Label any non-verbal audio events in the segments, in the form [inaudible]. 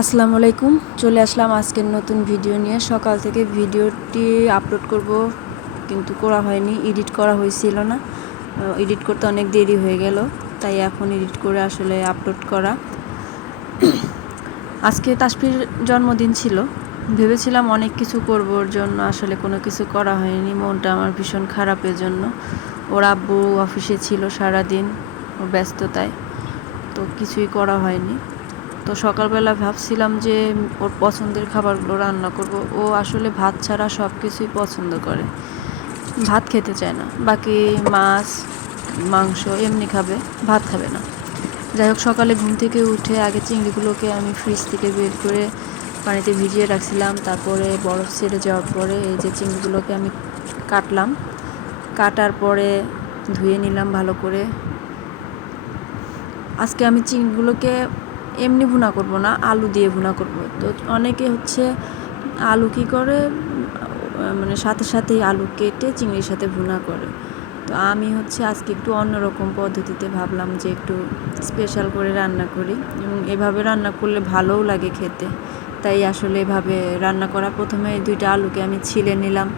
আসসালামু আলাইকুম। চলে আসলাম আজকের নতুন ভিডিও নিয়ে। সকাল থেকে ভিডিওটি আপলোড করব, কিন্তু করা হয়নি এডিট করা হয়েছিল না। এডিট করতে অনেক দেরি হয়ে গেল, তাই এখন এডিট করে আসলে আপলোড করা। [coughs] আজকে তাসফির জন্মদিন ছিল। ভেবেছিলাম অনেক কিছু করব, ওর জন্য আসলে কোনো কিছু করা হয়নি। মনটা আমার ভীষণ খারাপের জন্য ওর আব্বু অফিসে ছিল সারাদিন ও ব্যস্ততায়, তো কিছুই করা হয়নি। তো সকালবেলা ভাবছিলাম যে ওর পছন্দের খাবারগুলো রান্না করব। ও আসলে ভাত ছাড়া সব কিছুই পছন্দ করে। ভাত খেতে চায় না। বাকি মাছ, মাংস এমনি খাবে, ভাত খাবে না। যাই হোক, সকালে ঘুম থেকে উঠে আগে চিংড়িগুলোকে আমি ফ্রিজ থেকে বের করে পানিতে ভিজিয়ে রাখছিলাম। তারপরে বরফ ছেড়ে যাওয়ার পরে এই যে চিংড়িগুলোকে আমি কাটলাম। কাটার পরে ধুয়ে নিলাম ভালো করে। আজকে আমি চিংড়িগুলোকে এমনি ভুনা করব না, আলু দিয়ে ভুনা করব। তো অনেকে হচ্ছে আলু কি করে মানে সাথে সাথেই আলু কেটে চিংড়ির সাথে ভুনা করে। তো আমি হচ্ছে আজকে একটু অন্যরকম পদ্ধতিতে ভাবলাম যে একটু স্পেশাল করে রান্না করি। এবং এভাবে রান্না করলে ভালোও লাগে খেতে। তাই আসলে এভাবে রান্না করা, প্রথমে দুইটা আলুকে আমি ছিলে নিলাম।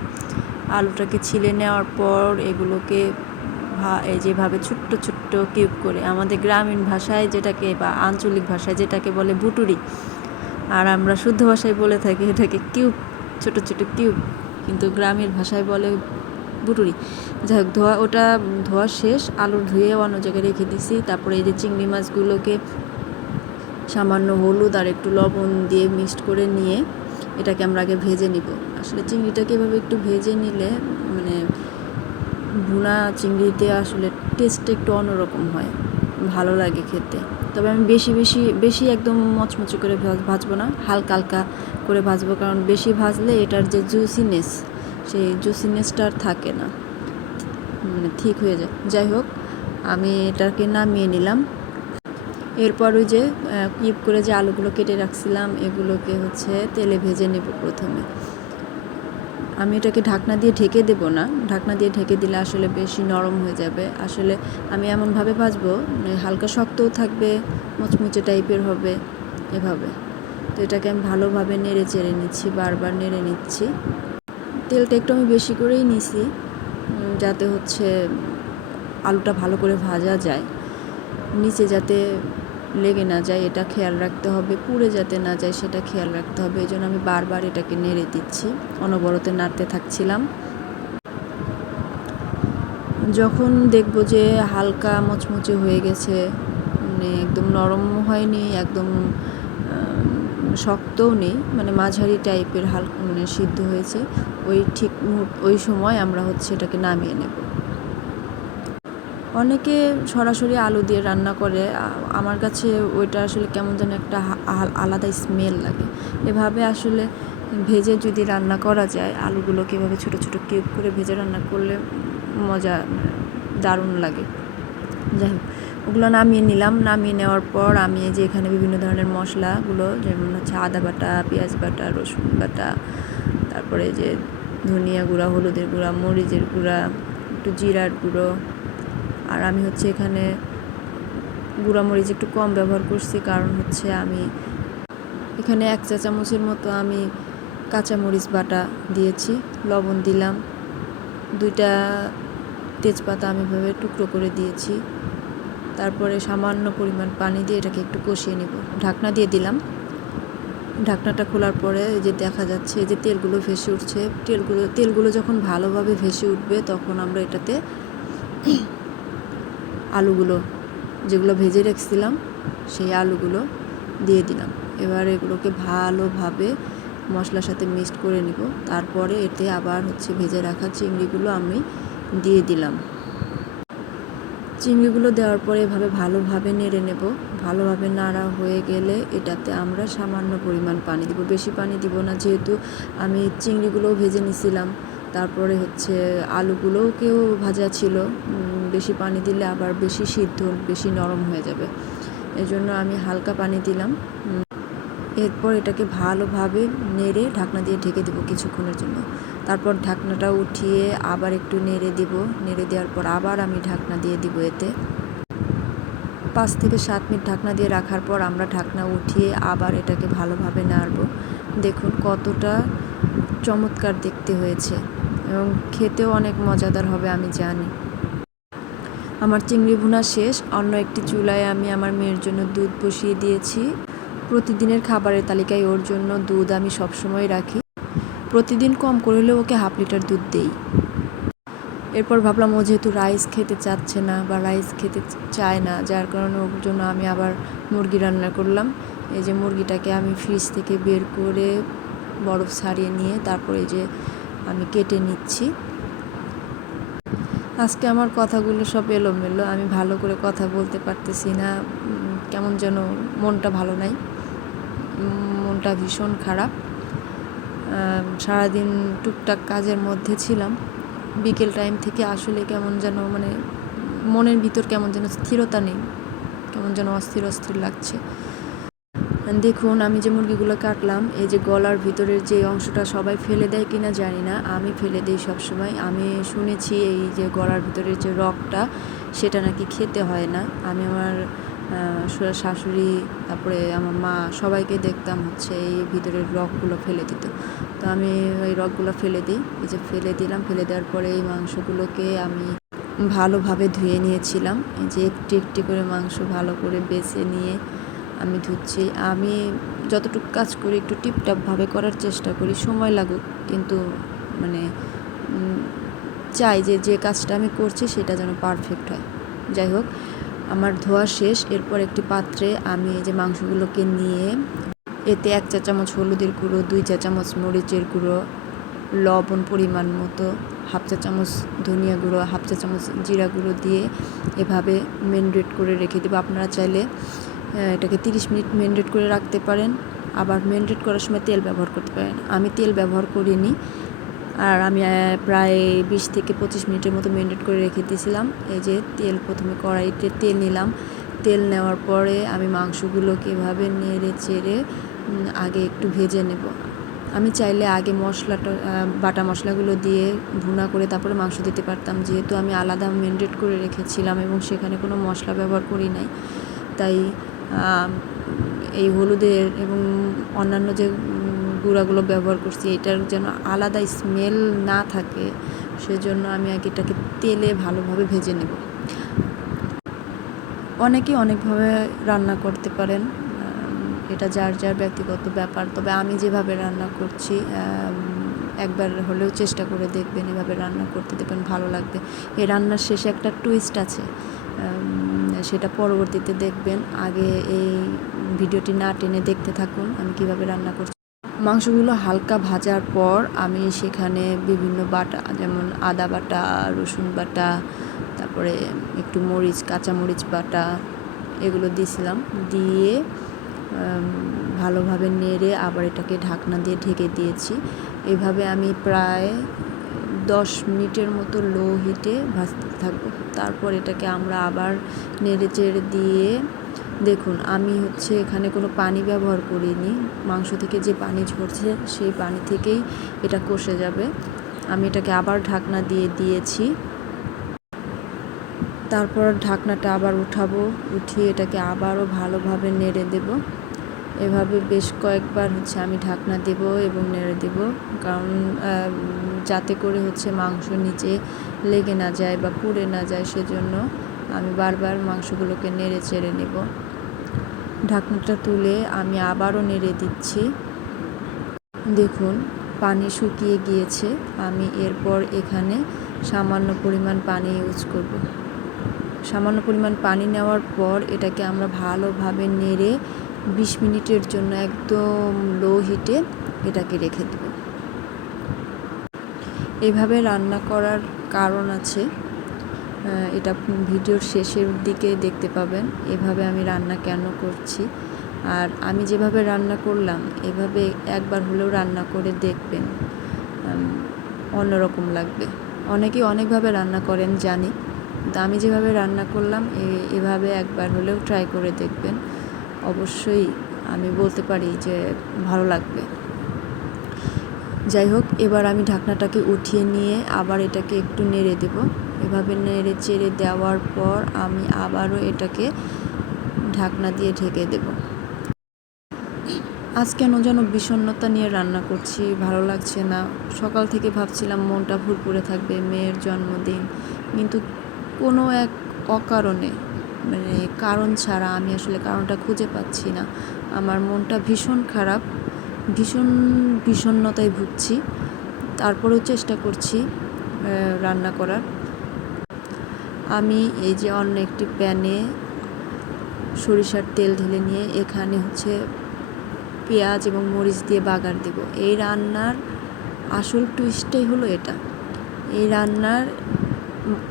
আলুটাকে ছিলে নেওয়ার পর এগুলোকে যেভাবে ছোট্ট ছোট্ট কিউব করে আমাদের গ্রামীণ ভাষায় যেটাকে বা আঞ্চলিক ভাষায় যেটাকে বলে বুটুরি। আর আমরা শুদ্ধ ভাষায় বলে থাকি এটাকে কিউব, ছোট ছোট কিউব, কিন্তু গ্রামের ভাষায় বলে বুটুরি। যাই হোক ধোয়া, ওটা ধোয়া শেষ, আলু ধুয়ে অন্য জায়গায় রেখে দিছি। তারপরে এই যে চিংড়ি মাছগুলোকে সামান্য হলুদ আর একটু লবণ দিয়ে মিক্সড করে নিয়ে এটাকে আমরা আগে ভেজে নিব। আসলে চিংড়িটাকে এভাবে একটু ভেজে নিলে ভুনা চিংড়িতে আসলে টেস্টটা একটু অন্যরকম হয়। ভালো লাগে খেতে। তবে আমি বেশি বেশি বেশি একদম মচমচে করে ভাজবো না। হালকা হালকা করে ভাজবো, কারণ বেশি ভাজলে এটার যে জুসিনেস সেই জুসিনেসটা আর থাকে না। মানে ঠিক হয়ে যায়। যাই হোক, আমি এটাকে নামিয়ে নিলাম। এরপর ওই যে কিপ করে যে আলুগুলো কেটে রাখছিলাম, এগুলোকে হচ্ছে তেলে ভেজে নেব প্রথমে। আমি এটাকে ঢাকনা দিয়ে ঢেকে দেবো না। ঢাকনা দিয়ে ঢেকে দিলে আসলে বেশি নরম হয়ে যাবে। আসলে আমি এমনভাবে ভাজবো মানে হালকা শক্তও থাকবে, মুচমুচে টাইপের হবে এভাবে। তো এটাকে আমি ভালোভাবে নেড়ে চেড়ে নিচ্ছি, বারবার নেড়ে নিচ্ছি। তেলটা একটু আমি বেশি করেই নিছি যাতে হচ্ছে আলুটা ভালো করে ভাজা যায়। নিচে যাতে লেগে না যায়, এটা খেয়াল রাখতে হবে, পুড়ে যাতে না যায় সেটা খেয়াল রাখতে হবে। এই জন্য আমি বারবার এটাকে নেড়ে দিচ্ছি। অনবরতে নাড়তে থাকছিলাম। যখন দেখব যে হালকা মচমচে হয়ে গেছে মানে একদম নরম হয়নি, একদম শক্তও নেই মানে মাঝারি টাইপের হালকা মানে সিদ্ধ হয়েছে, ওই ঠিক ওই সময় আমরা হচ্ছে এটাকে নামিয়ে নেব। অনেকে সরাসরি আলু দিয়ে রান্না করে আমার কাছে ওইটা আসলে কেমন যেন একটা আলাদা স্মেল লাগে। এভাবে আসলে ভেজে যদি রান্না করা যায় আলুগুলোকে এভাবে ছোটো ছোটো কিউব করে ভেজে রান্না করলে মজা, দারুণ লাগে। যাই হোক, ওগুলো নামিয়ে নিলাম। নামিয়ে নেওয়ার পর আমি যে এখানে বিভিন্ন ধরনের মশলাগুলো, যেমন হচ্ছে আদা বাটা, পেঁয়াজ বাটা, রসুন বাটা, তারপরে যে ধনিয়া গুঁড়া, হলুদের গুঁড়া, মরিচের গুঁড়া, একটু জিরার গুঁড়ো আর আমি হচ্ছে এখানে গুঁড়ামরিচ একটু কম ব্যবহার করছি, কারণ হচ্ছে আমি এখানে এক চা চামচের মতো আমি কাঁচামরিচ বাটা দিয়েছি, লবণ দিলাম। দুইটা তেজপাতা আমি ভাবে টুকরো করে দিয়েছি। তারপরে সামান্য পরিমাণ পানি দিয়ে এটাকে একটু কষিয়ে নেব। ঢাকনা দিয়ে দিলাম। ঢাকনাটা খোলার পরে যে দেখা যাচ্ছে যে তেলগুলো ভেসে উঠছে, তেলগুলো তেলগুলো যখন ভালোভাবে ভেসে উঠবে তখন আমরা এটাতে আলুগুলো যেগুলো ভেজে রেখেছিলাম, সেই আলুগুলো দিয়ে দিলাম। এবার এগুলোকে ভালোভাবে মশলার সাথে মিক্সড করে নিব। তারপরে এতে আবার হচ্ছে ভেজে রাখা চিংড়িগুলো আমি দিয়ে দিলাম। চিংড়িগুলো দেওয়ার পরে এভাবে ভালোভাবে নেড়ে নেব। ভালোভাবে নাড়া হয়ে গেলে এটাতে আমরা সামান্য পরিমাণ পানি দিব। বেশি পানি দিব না, যেহেতু আমি চিংড়িগুলোও ভেজে নিছিলাম। তারপরে হচ্ছে আলুগুলোও কেউ ভাজা ছিল। বেশি পানি দিলে আবার বেশি সিদ্ধ, বেশি নরম হয়ে যাবে। এজন্য আমি হালকা পানি দিলাম। এরপর এটাকে ভালোভাবে নেড়ে ঢাকনা দিয়ে ঢেকে দেবো কিছুক্ষণের জন্য। তারপর ঢাকনাটা উঠিয়ে আবার একটু নেড়ে দিব। নেড়ে দেওয়ার পর আবার আমি ঢাকনা দিয়ে দিব এতে। পাঁচ থেকে সাত মিনিট ঢাকনা দিয়ে রাখার পর আমরা ঢাকনা উঠিয়ে আবার এটাকে ভালোভাবে নাড়ব। দেখুন কতটা চমৎকার দেখতে হয়েছে। এবং খেতেও অনেক মজাদার হবে, আমি জানি। আমার চিংড়ি ভুনা শেষ। অন্য একটি চুলায় আমি আমার মেয়ের জন্য দুধ বসিয়ে দিয়েছি। প্রতিদিনের খাবারের তালিকায় ওর জন্য দুধ আমি সবসময় রাখি। প্রতিদিন কম করে হলেও ওকে হাফ লিটার দুধ দেই। এরপর ভাবলাম ও যেহেতু রাইস খেতে চাচ্ছে না বা রাইস খেতে চায় না, যার কারণে ওর জন্য আমি আবার মুরগি রান্না করলাম। এই যে মুরগিটাকে আমি ফ্রিজ থেকে বের করে বরফ ছাড়িয়ে নিয়ে তারপর এই যে আমি কেটে নিচ্ছি। আজকে আমার কথাগুলো সব এলোমেলো, আমি ভালো করে কথা বলতে পারতেছি না। কেমন যেন মনটা ভালো নাই। মনটা ভীষণ খারাপ। সারাদিন টুকটাক কাজের মধ্যে ছিলাম। বিকেল টাইম থেকে আসলে কেমন যেন মানে মনের ভিতর কেমন যেন স্থিরতা নেই। কেমন যেন অস্থির অস্থির লাগছে। দেখুন, আমি যে মুরগিগুলো কাটলাম, এই যে গলার ভিতরের যে অংশটা সবাই ফেলে দেয় কিনা জানি না। আমি ফেলে দিই সবসময়। আমি শুনেছি এই যে গলার ভিতরের যে রগটা, সেটা নাকি খেতে হয় না। আমি আমার শাশুড়ি, তারপরে আমার মা, সবাইকে দেখতাম হচ্ছে এই ভিতরের রগগুলো ফেলে দিত। তো আমি ওই রগগুলো ফেলে দিই। এই যে ফেলে দিলাম, ফেলে দেওয়ার পরে এই মাংসগুলোকে আমি ভালোভাবে ধুয়ে নিয়েছিলাম। এই যে একটি একটি করে মাংস ভালো করে বেছে নিয়ে আমি ধুচ্ছি। আমি যতটুকু কাজ করি একটু টিপটাপভাবে করার চেষ্টা করি, সময় লাগুক। কিন্তু মানে চাই যে যে কাজটা আমি করছি সেটা যেন পারফেক্ট হয়। যাই হোক, আমার ধোয়া শেষ। এরপর একটি পাত্রে আমি এই যে মাংসগুলোকে নিয়ে, এতে এক চা চামচ হলুদের গুঁড়ো, দুই চা চামচ মরিচের গুঁড়ো, লবণ পরিমাণ মতো, হাফ চা চামচ ধনিয়া গুঁড়ো, হাফ চা চামচ জিরা গুঁড়ো দিয়ে এভাবে মেনডেট করে রেখে দেবো। আপনারা চাইলে এটাকে তিরিশ মিনিট মেনডেট করে রাখতে পারেন। আবার মেনডেট করার সময় তেল ব্যবহার করতে পারেন। আমি তেল ব্যবহার করিনি। আর আমি প্রায় বিশ থেকে পঁচিশ মিনিটের মতো মেনডেট করে রেখে দিয়েছিলাম। এই যে তেল প্রথমে কড়াইতে তেল নিলাম। তেল নেওয়ার পরে আমি মাংসগুলোকে এভাবে নেড়ে চেড়ে আগে একটু ভেজে নেব। আমি চাইলে আগে মশলাটা বাটা মশলাগুলো দিয়ে ভুনা করে তারপরে মাংস দিতে পারতাম। যেহেতু আমি আলাদা মেনডেট করে রেখেছিলাম এবং সেখানে কোনো মশলা ব্যবহার করি নাই, তাই এই হলুদের এবং অন্যান্য যে গুঁড়াগুলো ব্যবহার করছি, এটার যেন আলাদা স্মেল না থাকে, সেজন্য আমি আগে এটাকে তেলে ভালোভাবে ভেজে নেব। অনেকেই অনেকভাবে রান্না করতে পারেন এটা যার যার ব্যক্তিগত ব্যাপার, তবে আমি যেভাবে রান্না করছি একবার হলেও চেষ্টা করে দেখবেন, এভাবে রান্না করতে দেখবেন ভালো লাগবে। এই রান্নার শেষে একটা টুইস্ট আছে সেটা পরবর্তীতে দেখবেন। আগে এই ভিডিওটি না টেনে দেখতে থাকুন, আমি কীভাবে রান্না করছি। মাংসগুলো হালকা ভাজার পর আমি সেখানে বিভিন্ন বাটা, যেমন আদা বাটা, রসুন বাটা, তারপরে একটু মরিচ, কাঁচা মরিচ বাটা এগুলো দিয়েছিলাম। দিয়ে ভালোভাবে নেড়ে আবার এটাকে ঢাকনা দিয়ে ঢেকে দিয়েছি। এভাবে আমি প্রায় দশ মিনিটের মতো লো হিটে ভাজতে থাকব। তারপর এটাকে আমরা আবার নেড়ে চেড়ে দিয়ে দেখুন, আমি হচ্ছে এখানে কোনো পানি ব্যবহার করিনি। মাংস থেকে যে পানি ঝরছে সেই পানি থেকেই এটা কষে যাবে। আমি এটাকে আবার ঢাকনা দিয়ে দিয়েছি। তারপর ঢাকনাটা আবার উঠাবো, উঠিয়ে এটাকে আবারও ভালোভাবে নেড়ে দেব। এভাবে বেশ কয়েকবার হচ্ছে আমি ঢাকনা দেব এবং নেড়ে দেব। কারণ যাতে করে হচ্ছে মাংস নিচে লেগে না যায় বা পুড়ে না যায় সেজন্য আমি বারবার মাংসগুলোকে নেড়ে চেড়ে নেব। ঢাকনাটা তুলে আমি আবারও নেড়ে দিচ্ছি। দেখুন, পানি শুকিয়ে গিয়েছে। আমি এরপর এখানে সামান্য পরিমাণ পানি ইউজ করব। সামান্য পরিমাণ পানি নেওয়ার পর এটাকে আমরা ভালোভাবে নেড়ে বিশ মিনিটের জন্য একদম লো হিটে এটাকে রেখে দেব। এভাবে রান্না করার কারণ আছে। এটা ভিডিওর শেষের দিকে দেখতে পাবেন এভাবে আমি রান্না কেন করছি। আর আমি যেভাবে রান্না করলাম, এভাবে একবার হলেও রান্না করে দেখবেন। অন্যরকম লাগবে। অনেকেই অনেকভাবে রান্না করেন, জানি। কিন্তু আমি যেভাবে রান্না করলাম এভাবে একবার হলেও ট্রাই করে দেখবেন। অবশ্যই আমি বলতে পারি যে ভালো লাগবে। যাই হোক এবার আমি ঢাকনাটাকে উঠিয়ে নিয়ে আবার এটাকে একটু নেড়ে দেব। এভাবে নেড়ে চেড়ে দেওয়ার পর আমি আবারও এটাকে ঢাকনা দিয়ে ঢেকে দেব। আজ কেন যেন বিষণ্ণতা নিয়ে রান্না করছি, ভালো লাগছে না। সকাল থেকে ভাবছিলাম মনটা ভুরপুরে থাকবে, মেয়ের জন্মদিন। কিন্তু কোনো এক অকারণে মানে কারণ ছাড়া আমি আসলে কারণটা খুঁজে পাচ্ছি না। আমার মনটা ভীষণ খারাপ, ভীষণ বিষণ্ণতায় ভুগছি। তারপরেও চেষ্টা করছি রান্না করার। আমি এই যে অন্য একটি প্যানে সরিষার তেল ঢেলে নিয়ে এখানে হচ্ছে পেঁয়াজ এবং মরিচ দিয়ে বাগার দেব। এই রান্নার আসল টুইস্টটাই হলো এটা। এই রান্নার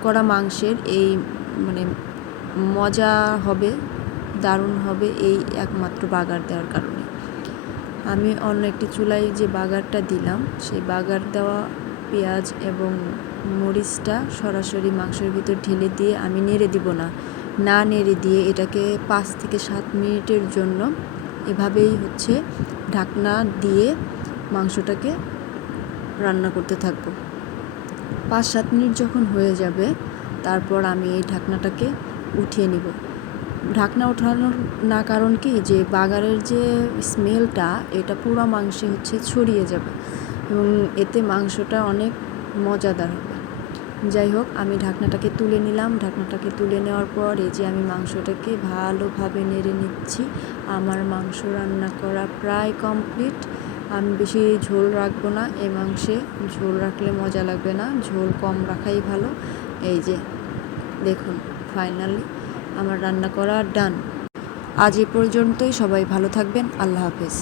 করা মাংসের এই মানে মজা হবে, দারুণ হবে এই একমাত্র বাগার দেওয়ার কারণে। আমি অন্য একটি চুলায় যে বাগারটা দিলাম, সেই বাগার দেওয়া পেঁয়াজ এবং মরিচটা সরাসরি মাংসের ভিতর ঢেলে দিয়ে আমি নেড়ে দিব না। না নেড়ে দিয়ে এটাকে পাঁচ থেকে সাত মিনিটের জন্য এভাবেই হচ্ছে ঢাকনা দিয়ে মাংসটাকে রান্না করতে থাকব। পাঁচ সাত মিনিট যখন হয়ে যাবে, তারপর আমি এই ঢাকনাটাকে উঠিয়ে নিব। ঢাকনা ওঠানোর না কারণ কি? যে বাগারের যে স্মেলটা, এটা পুরো মাংসে হচ্ছে ছড়িয়ে যাবে এবং এতে মাংসটা অনেক মজাদার হবে। যাই হোক, আমি ঢাকনাটাকে তুলে নিলাম। ঢাকনাটাকে তুলে নেওয়ার পর এই যে আমি মাংসটাকে ভালোভাবে নেড়ে নিচ্ছি। আমার মাংস রান্না করা প্রায় কমপ্লিট। আমি বেশি ঝোল রাখব না। এই মাংসে ঝোল রাখলে মজা লাগবে না। ঝোল কম রাখাই ভালো। এই যে, দেখুন। ফাইনালি আমার রান্না করা ডান আজ এ পর্যন্তই সবাই ভালো থাকবেন আল্লাহ হাফেজ।